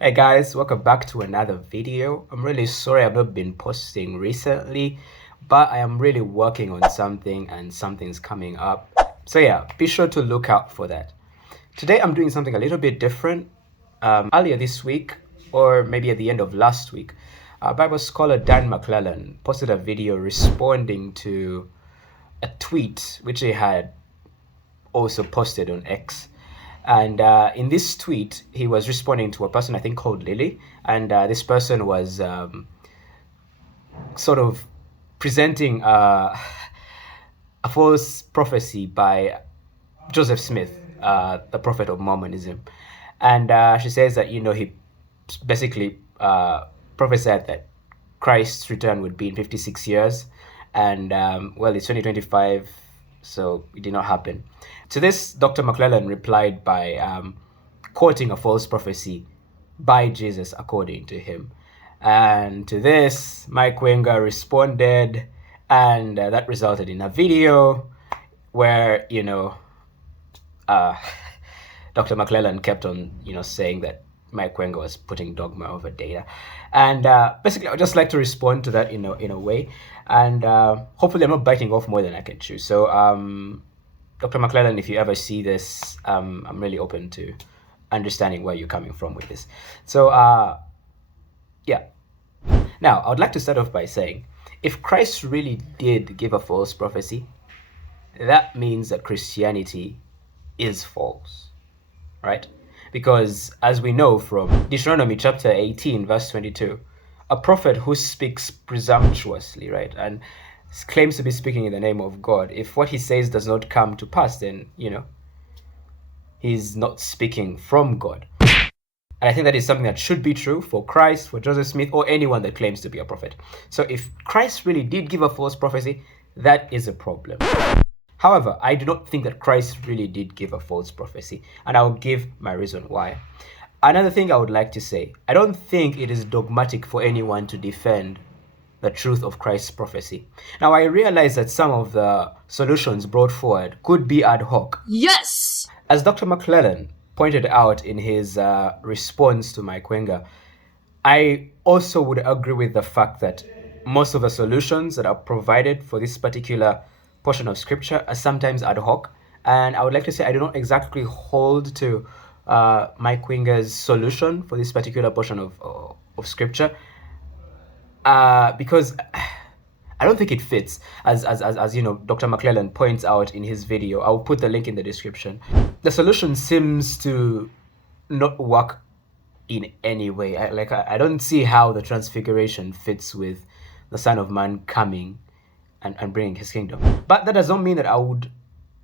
Hey guys, welcome back to another video. I'm really sorry I've not been posting recently, but I am really working on something and something's coming up. So yeah, be sure to look out for that. Today I'm doing something a little bit different. Earlier this week, or maybe at the end of last week, Bible scholar Dan Mcclellan posted a video responding to a tweet which he had also posted on X. And in this tweet, he was responding to a person I think called Lily, and this person was sort of presenting a false prophecy by Joseph Smith, the prophet of Mormonism. And she says that, he basically prophesied that Christ's return would be in 56 years. And, well, it's 2025, so it did not happen. To this, Dr. Mcclellan replied by quoting a false prophecy by Jesus according to him. And to this, Mike Wenger responded, and that resulted in a video where, Dr. Mcclellan kept on, saying that Mike Wenger was putting dogma over data. And basically, I would just like to respond to that in a way. And hopefully I'm not biting off more than I can chew. So, Dr. Mcclellan, if you ever see this, I'm really open to understanding where you're coming from with this. So, yeah. Now, I would like to start off by saying, if Christ really did give a false prophecy, that means that Christianity is false, right? Because as we know from Deuteronomy chapter 18, verse 22, a prophet who speaks presumptuously, right, and claims to be speaking in the name of God, if what he says does not come to pass, then, he's not speaking from God. And I think that is something that should be true for Christ, for Joseph Smith, or anyone that claims to be a prophet. So if Christ really did give a false prophecy, that is a problem. However, I do not think that Christ really did give a false prophecy, and I will give my reason why. Another thing I would like to say, I don't think it is dogmatic for anyone to defend the truth of Christ's prophecy. Now, I realize that some of the solutions brought forward could be ad hoc. Yes! As Dr. Mcclellan pointed out in his response to Mike Wenger, I also would agree with the fact that most of the solutions that are provided for this particular portion of scripture are sometimes ad hoc. And I would like to say I do not exactly hold to Mike Wenger's solution for this particular portion of scripture because I don't think it fits. As Dr. Mcclellan points out in his video, I'll put the link in the description. The solution seems to not work in any way. I don't see how the transfiguration fits with the Son of Man coming and bringing his kingdom. But that does not mean that I would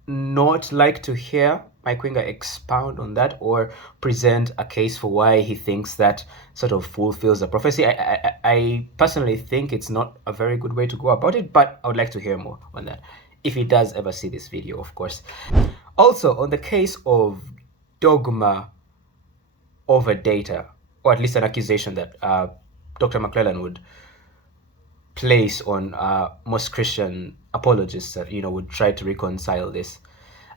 not like to hear Mike Wenger expound on that or present a case for why he thinks that sort of fulfills the prophecy. I personally think it's not a very good way to go about it, but I would like to hear more on that, if he does ever see this video, of course. Also, on the case of dogma over data, or at least an accusation that Dr. Mcclellan would place on most Christian apologists that, would try to reconcile this.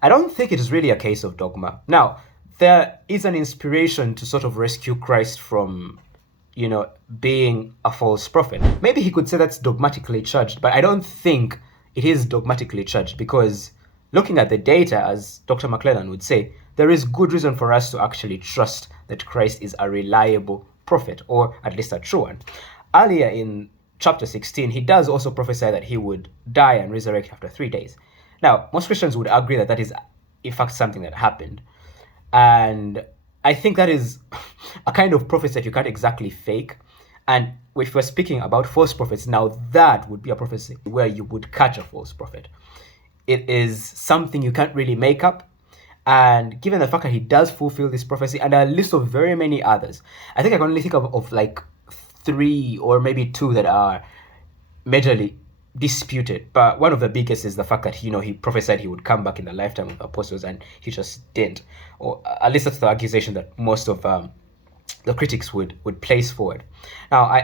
I don't think it is really a case of dogma. Now, there is an inspiration to sort of rescue Christ from, being a false prophet. Maybe he could say that's dogmatically charged, but I don't think it is dogmatically charged because looking at the data, as Dr. Mcclellan would say, there is good reason for us to actually trust that Christ is a reliable prophet, or at least a true one. Earlier in chapter 16, he does also prophesy that he would die and resurrect after 3 days. Now, most Christians would agree that that is, in fact, something that happened. And I think that is a kind of prophecy that you can't exactly fake. And if we're speaking about false prophets, now that would be a prophecy where you would catch a false prophet. It is something you can't really make up. And given the fact that he does fulfill this prophecy and a list of very many others, I think I can only think of like 3 or maybe 2 that are majorly disputed. But one of the biggest is the fact that, he prophesied he would come back in the lifetime of the apostles and he just didn't. Or at least that's the accusation that most of the critics would place forward. Now,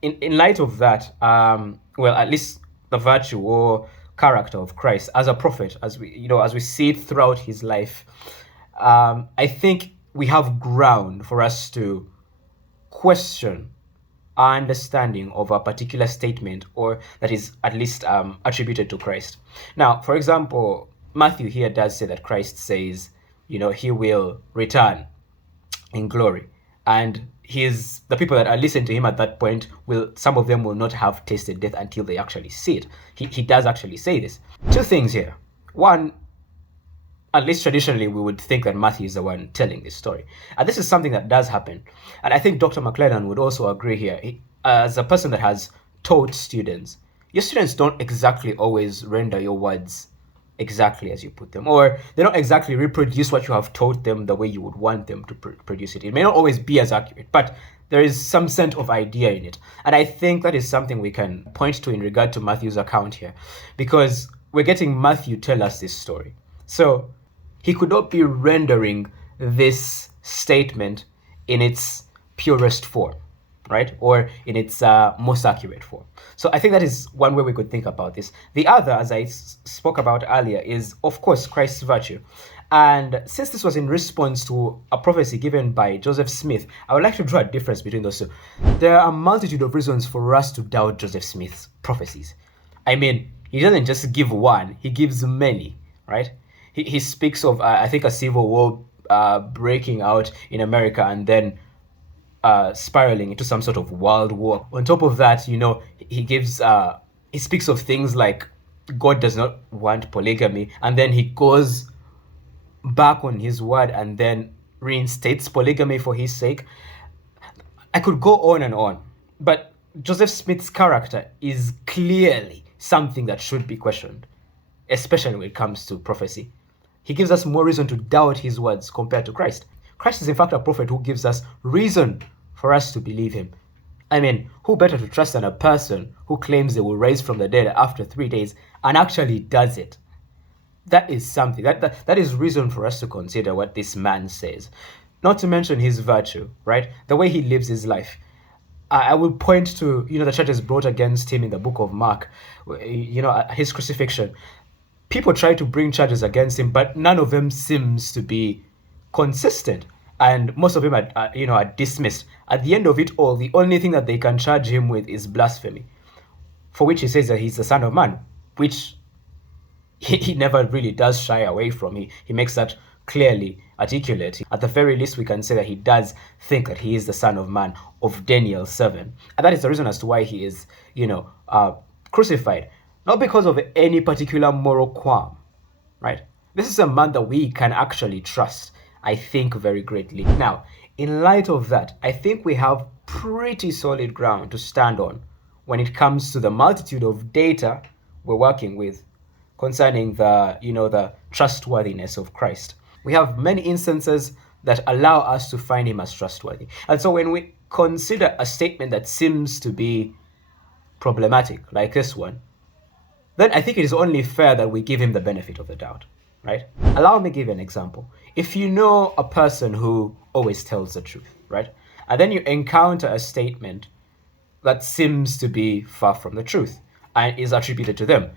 in light of that, well, at least the virtue or character of Christ as a prophet, as we see it throughout his life, I think we have ground for us to question our understanding of a particular statement, or that is at least attributed to Christ. Now, for example, Matthew here does say that Christ says, he will return in glory, and the people that are listening to him at that point, some of them will not have tasted death until they actually see it. He does actually say this. Two things here. One, at least traditionally, we would think that Matthew is the one telling this story. And this is something that does happen. And I think Dr. Mcclellan would also agree here. As a person that has taught students, your students don't exactly always render your words exactly as you put them, or they don't exactly reproduce what you have taught them the way you would want them to produce it. It may not always be as accurate, but there is some sense of idea in it. And I think that is something we can point to in regard to Matthew's account here, because we're getting Matthew tell us this story. So he could not be rendering this statement in its purest form, right? Or in its most accurate form. So I think that is one way we could think about this. The other, as I spoke about earlier, is, of course, Christ's virtue. And since this was in response to a prophecy given by Joseph Smith, I would like to draw a difference between those two. There are a multitude of reasons for us to doubt Joseph Smith's prophecies. I mean, he doesn't just give one, he gives many, right? He speaks of, I think, a civil war breaking out in America and then spiraling into some sort of world war. On top of that, he speaks of things like God does not want polygamy, and then he goes back on his word and then reinstates polygamy for his sake. I could go on and on, but Joseph Smith's character is clearly something that should be questioned, especially when it comes to prophecy. He gives us more reason to doubt his words compared to Christ. Christ is in fact a prophet who gives us reason for us to believe him. I mean, who better to trust than a person who claims they will rise from the dead after 3 days and actually does it? That is something, that is reason for us to consider what this man says. Not to mention his virtue, right? The way he lives his life. I will point to, the charges brought against him in the book of Mark, his crucifixion. People try to bring charges against him, but none of them seems to be consistent. And most of them are dismissed. At the end of it all, the only thing that they can charge him with is blasphemy, for which he says that he's the Son of Man, which he never really does shy away from. He makes that clearly articulate. At the very least, we can say that he does think that he is the Son of Man of Daniel 7. And that is the reason as to why he is, crucified. Not because of any particular moral qualm, right? This is a man that we can actually trust, I think, very greatly. Now, in light of that, I think we have pretty solid ground to stand on when it comes to the multitude of data we're working with concerning the trustworthiness of Christ. We have many instances that allow us to find him as trustworthy. And so when we consider a statement that seems to be problematic, like this one, then I think it is only fair that we give him the benefit of the doubt, right? Allow me to give you an example. If you know a person who always tells the truth, right? And then you encounter a statement that seems to be far from the truth and is attributed to them,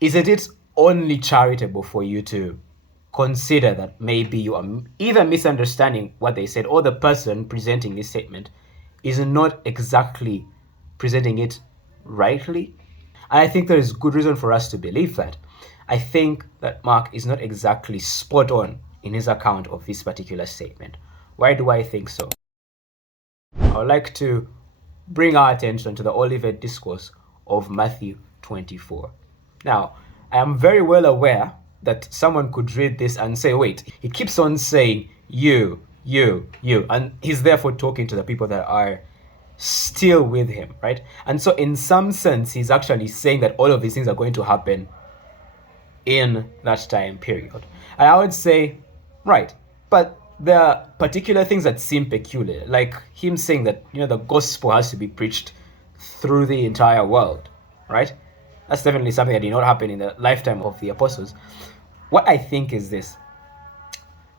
isn't it only charitable for you to consider that maybe you are either misunderstanding what they said, or the person presenting this statement is not exactly presenting it rightly? And I think there is good reason for us to believe that. I think that Mark is not exactly spot on in his account of this particular statement. Why do I think so? I would like to bring our attention to the Olivet Discourse of Matthew 24. Now, I am very well aware that someone could read this and say, wait, he keeps on saying you, and he's therefore talking to the people that are still with him, right? And so in some sense, he's actually saying that all of these things are going to happen in that time period. And I would say, right, but there are particular things that seem peculiar, like him saying that, the gospel has to be preached through the entire world, right? That's definitely something that did not happen in the lifetime of the apostles. What I think is this.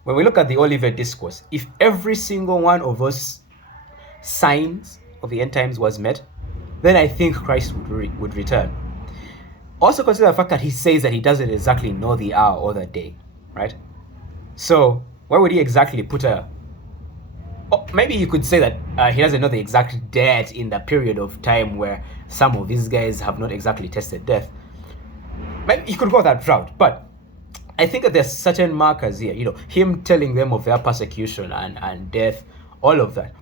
When we look at the Olivet Discourse, if every single one of those signs of the end times was met, then I think Christ would return. Also consider the fact that he says that he doesn't exactly know the hour or the day, right? So where would he exactly put a maybe you could say that he doesn't know the exact date in the period of time where some of these guys have not exactly tasted death. Maybe you could go that route, but I think that there's certain markers here, him telling them of their persecution and death, all of that.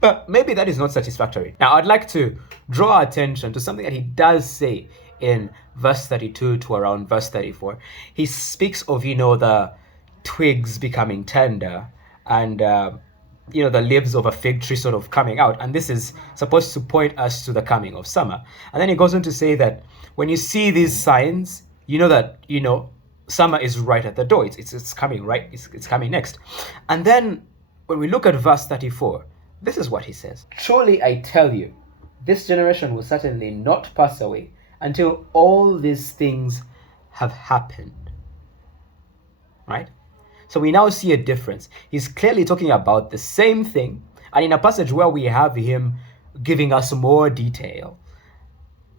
But maybe that is not satisfactory. Now, I'd like to draw attention to something that he does say in verse 32 to around verse 34. He speaks of, the twigs becoming tender and, the leaves of a fig tree sort of coming out. And this is supposed to point us to the coming of summer. And then he goes on to say that when you see these signs, you know that, summer is right at the door. It's coming, right? It's coming next. And then when we look at verse 34, this is what he says. Truly I tell you, this generation will certainly not pass away until all these things have happened. Right? So we now see a difference. He's clearly talking about the same thing, and in a passage where we have him giving us more detail,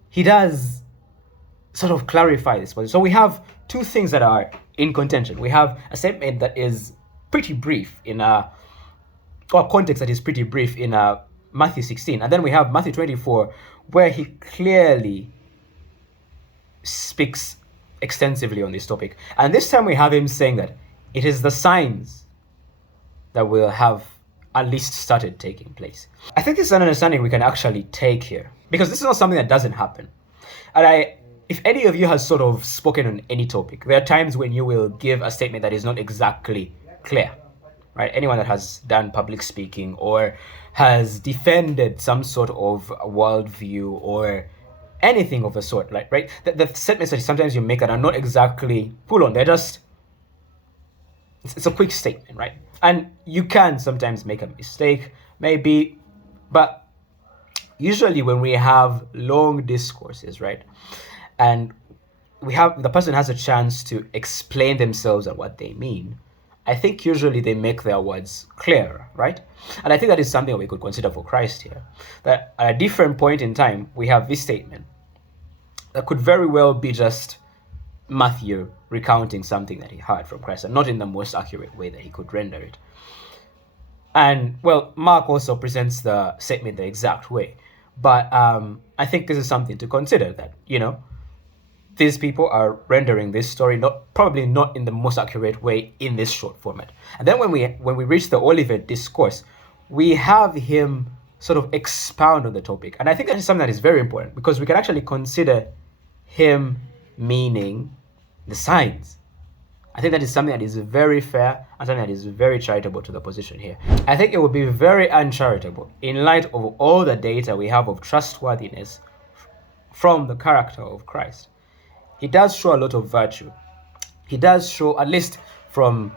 he does sort of clarify this point. So we have two things that are in contention. We have a statement that is pretty brief or context that is pretty brief in Matthew 16, and then we have Matthew 24, where he clearly speaks extensively on this topic. And this time we have him saying that it is the signs that will have at least started taking place. I think this is an understanding we can actually take here, because this is not something that doesn't happen. And if any of you has sort of spoken on any topic, there are times when you will give a statement that is not exactly clear, right? Anyone that has done public speaking or has defended some sort of worldview or anything of the sort, right? The statements that sometimes you make that are not exactly full on, they're just, it's a quick statement, right? And you can sometimes make a mistake, maybe, but usually when we have long discourses, right, and the person has a chance to explain themselves and what they mean, I think usually they make their words clearer, right? And I think that is something we could consider for Christ here. That at a different point in time, we have this statement that could very well be just Matthew recounting something that he heard from Christ, and not in the most accurate way that he could render it. And, well, Mark also presents the statement the exact way. But I think this is something to consider, that, these people are rendering this story probably not in the most accurate way in this short format. And then when we reach the Olivet Discourse, we have him sort of expound on the topic. And I think that is something that is very important, because we can actually consider him meaning the signs. I think that is something that is very fair and something that is very charitable to the position here. I think it would be very uncharitable in light of all the data we have of trustworthiness from the character of Christ. He does show a lot of virtue. He does show, at least from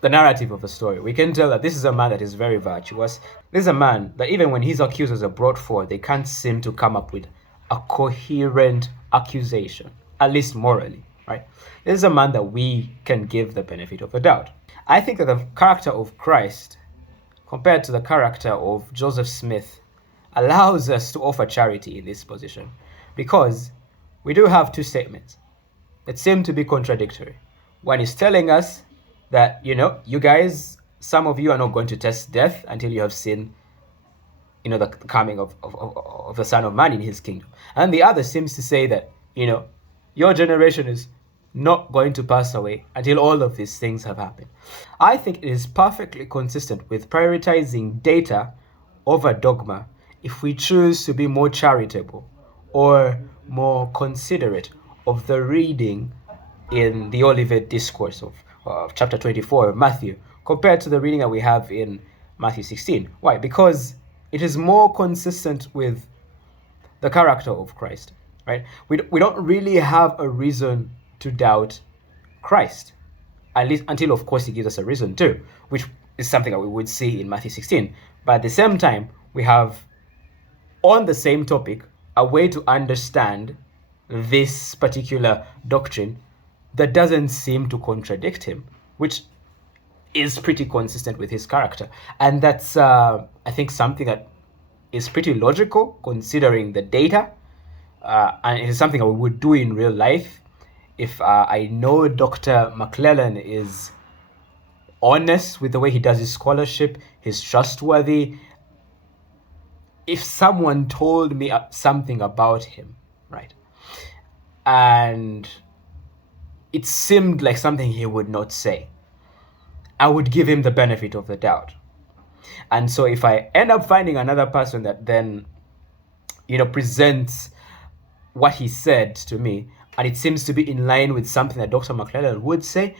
the narrative of the story, we can tell that this is a man that is very virtuous. This is a man that even when his accusers are brought forward, they can't seem to come up with a coherent accusation, at least morally, right? This is a man that we can give the benefit of the doubt. I think that the character of Christ, compared to the character of Joseph Smith, allows us to offer charity in this position, because we do have two statements that seem to be contradictory. One is telling us that, you guys, some of you are not going to taste death until you have seen, the coming of the Son of Man in his kingdom. And the other seems to say that, your generation is not going to pass away until all of these things have happened. I think it is perfectly consistent with prioritizing data over dogma if we choose to be more charitable or more considerate of the reading in the Olivet Discourse of chapter 24 of Matthew compared to the reading that we have in Matthew 16. Why? Because it is more consistent with the character of Christ, right? We don't really have a reason to doubt Christ, at least until, of course, he gives us a reason to, which is something that we would see in Matthew 16. But at the same time, we have, on the same topic, a way to understand this particular doctrine that doesn't seem to contradict him, which is pretty consistent with his character. And that's, I think, something that is pretty logical considering the data, and it is something that we would do in real life. If I know Dr. Mcclellan is honest with the way he does his scholarship. He's trustworthy. If someone told me something about him, right, and it seemed like something he would not say, I would give him the benefit of the doubt. And so if I end up finding another person that then, presents what he said to me, and it seems to be in line with something that Dr. Mcclellan would say,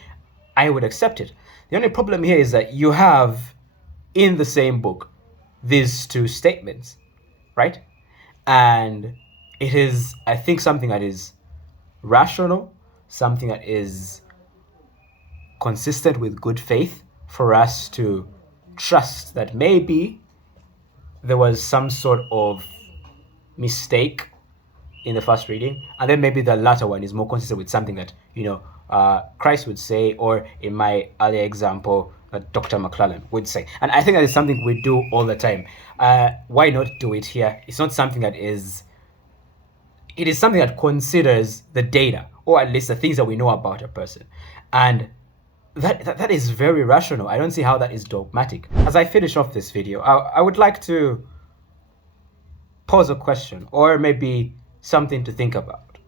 I would accept it. The only problem here is that you have in the same book these two statements, right? And it is, I think, something that is rational, something that is consistent with good faith for us to trust that maybe there was some sort of mistake in the first reading, and then maybe the latter one is more consistent with something that Christ would say, or in my earlier example, Dr. Mcclellan would say. And I think that is something we do all the time. Why not do it here? It's not something that is. It is something that considers the data, or at least the things that we know about a person, and that is very rational. I don't see how that is dogmatic. As I finish off this video, I would like to pose a question, or maybe something to think about.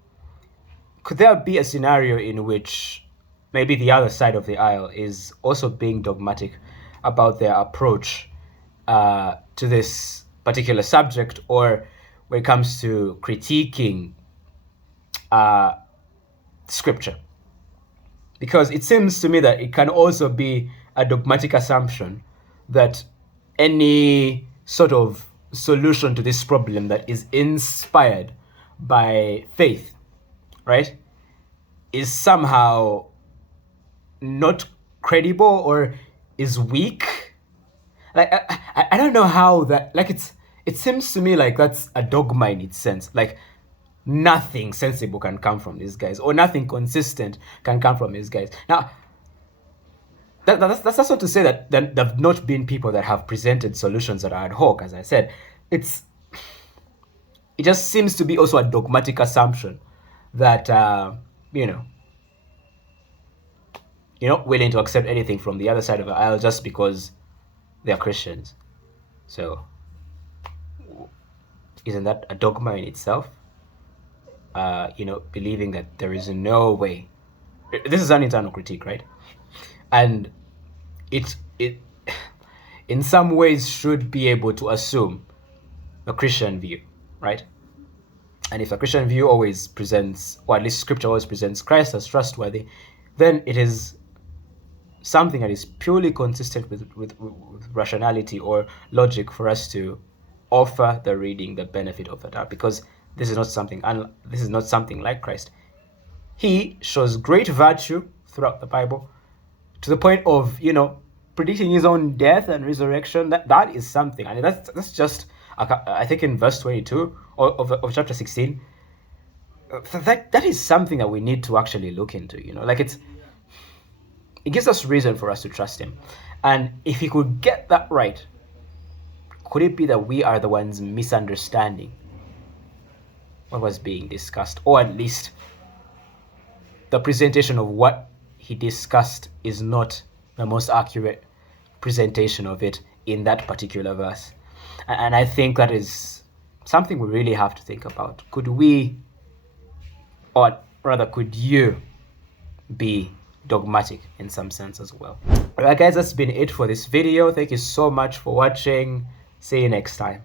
Could there be a scenario in which maybe the other side of the aisle is also being dogmatic about their approach to this particular subject, or when it comes to critiquing scripture? Because it seems to me that it can also be a dogmatic assumption that any sort of solution to this problem that is inspired by faith, right, is somehow not credible or is weak. Like I don't know how that, like, it seems to me like that's a dogma in its sense. Like nothing sensible can come from these guys, or nothing consistent can come from these guys. Now that's not to say that there have not been people that have presented solutions that are ad hoc. As I said, it just seems to be also a dogmatic assumption that you're not willing to accept anything from the other side of the aisle just because they're Christians. So isn't that a dogma in itself? Believing that there is no way. This is an internal critique, right? And it in some ways should be able to assume the Christian view, right? And if the Christian view always presents, or at least scripture always presents Christ as trustworthy, then it is something that is purely consistent with rationality or logic for us to offer the reading the benefit of the doubt, because this is not something like Christ. He shows great virtue throughout the Bible, to the point of predicting his own death and resurrection. That is something, and that's just, I think, in verse 22 of chapter 16. That is something that we need to actually look into. Like it gives us reason for us to trust him. And if he could get that right, could it be that we are the ones misunderstanding what was being discussed, or at least the presentation of what he discussed is not the most accurate presentation of it in that particular verse? And I think that is something we really have to think about. Could we, or rather could you, be dogmatic in some sense as well? Alright guys, that's been it for this video. Thank you so much for watching. See you next time.